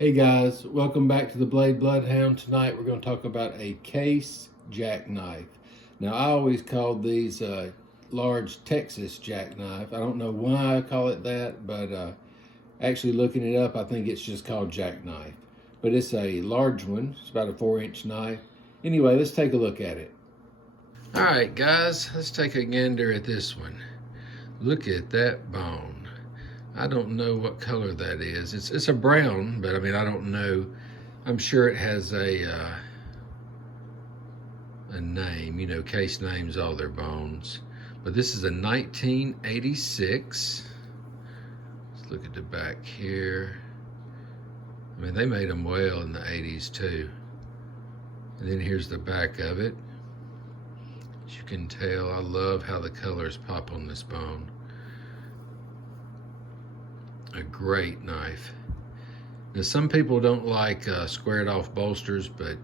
Hey guys, welcome back to the Blade Bloodhound. Tonight we're going to talk about a case jackknife. Now I always called these large Texas jackknife. I don't know why I call it that, but actually looking it up, I think it's just called jackknife. But it's a large one. It's about a 4-inch knife. Anyway, let's take a look at it. All right guys, let's take a gander at this one. Look at that bone. I don't know what color that is. It's a brown, but I mean, I don't know. I'm sure it has a name. You know, case names all their bones. But this is a 1986. Let's look at the back here. I mean, they made them well in the 80s too. And then here's the back of it. As you can tell, I love how the colors pop on this bone. A great knife. Now some people don't like squared off bolsters, but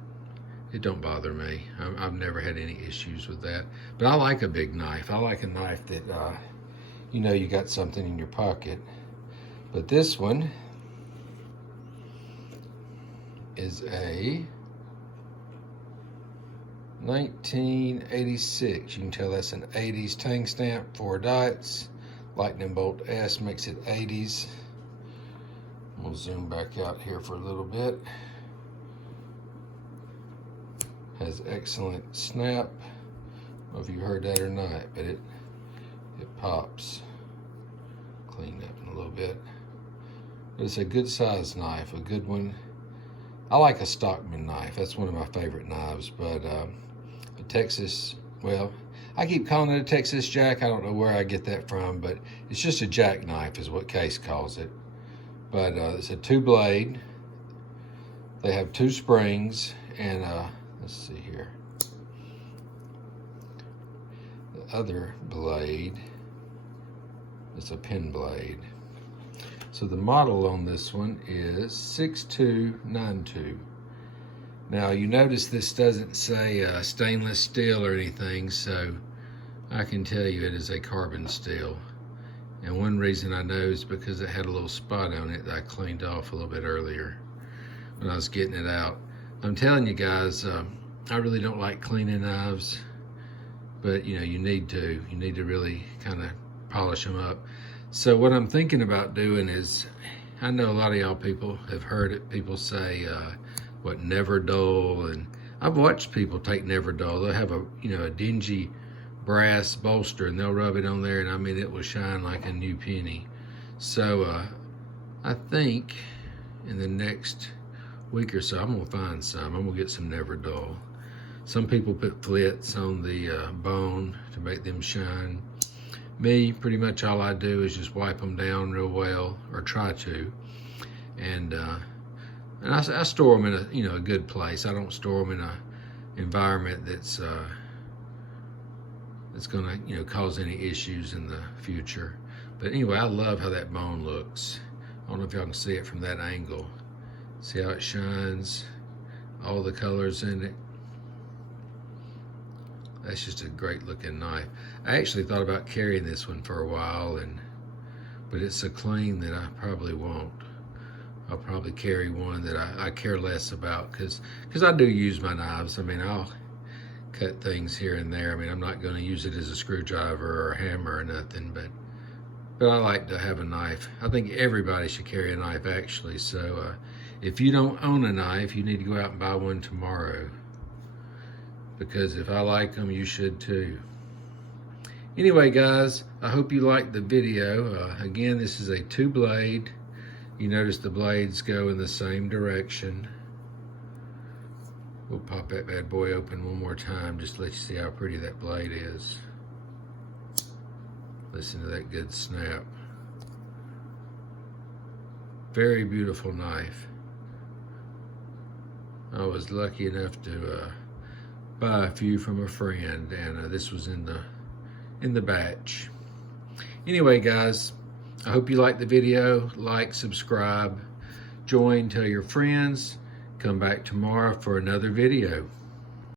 it don't bother me. I've never had any issues with that. But I like a big knife. I like a knife that you know you got something in your pocket. But this one is a 1986. You can tell that's an 80s tang stamp, 4 dots. Lightning Bolt S makes it 80s. We'll zoom back out here for a little bit. Has excellent snap. I don't know if you heard that or not, but it pops. Clean up in a little bit. But it's a good size knife, a good one. I like a Stockman knife. That's one of my favorite knives, but a Texas, well, I keep calling it a Texas Jack. I don't know where I get that from, but it's just a jackknife is what Case calls it. But it's a 2-blade. They have 2 springs, and let's see here. The other blade is a pin blade. So the model on this one is 6292. Now you notice this doesn't say stainless steel or anything, so I can tell you it is a carbon steel. And one reason I know is because it had a little spot on it that I cleaned off a little bit earlier when I was getting it out. I'm telling you guys, I really don't like cleaning knives, but you know, you need to really kind of polish them up. So what I'm thinking about doing is, I know a lot of y'all people have heard it, people say, what, Never Dull, and I've watched people take Never Dull. They'll have a dingy brass bolster and they'll rub it on there, and I mean it will shine like a new penny. So I think in the next week or so I'm gonna find some. I'm gonna get some Never Dull. Some people put flits on the bone to make them shine. Me, pretty much all I do is just wipe them down real well, or try to, and I store them in a a good place. I don't store them in a environment that's gonna cause any issues in the future. But anyway, I love how that bone looks. I don't know if y'all can see it from that angle. See how it shines, all the colors in it. That's just a great looking knife. I actually thought about carrying this one for a while, but it's so clean that I probably won't. I'll probably carry one that I care less about, because I do use my knives. I mean, I'll cut things here and there. I mean, I'm not going to use it as a screwdriver or a hammer or nothing, but I like to have a knife. I think everybody should carry a knife, actually. So if you don't own a knife, you need to go out and buy one tomorrow, because if I like them, you should too. Anyway, guys, I hope you liked the video. Again, this is a 2-blade. You notice the blades go in the same direction. We'll pop that bad boy open one more time just to let you see how pretty that blade is. Listen to that good snap. Very beautiful knife. I was lucky enough to buy a few from a friend, and this was in the batch. Anyway, guys, I hope you liked the video. Like, subscribe, join, tell your friends. Come back tomorrow for another video.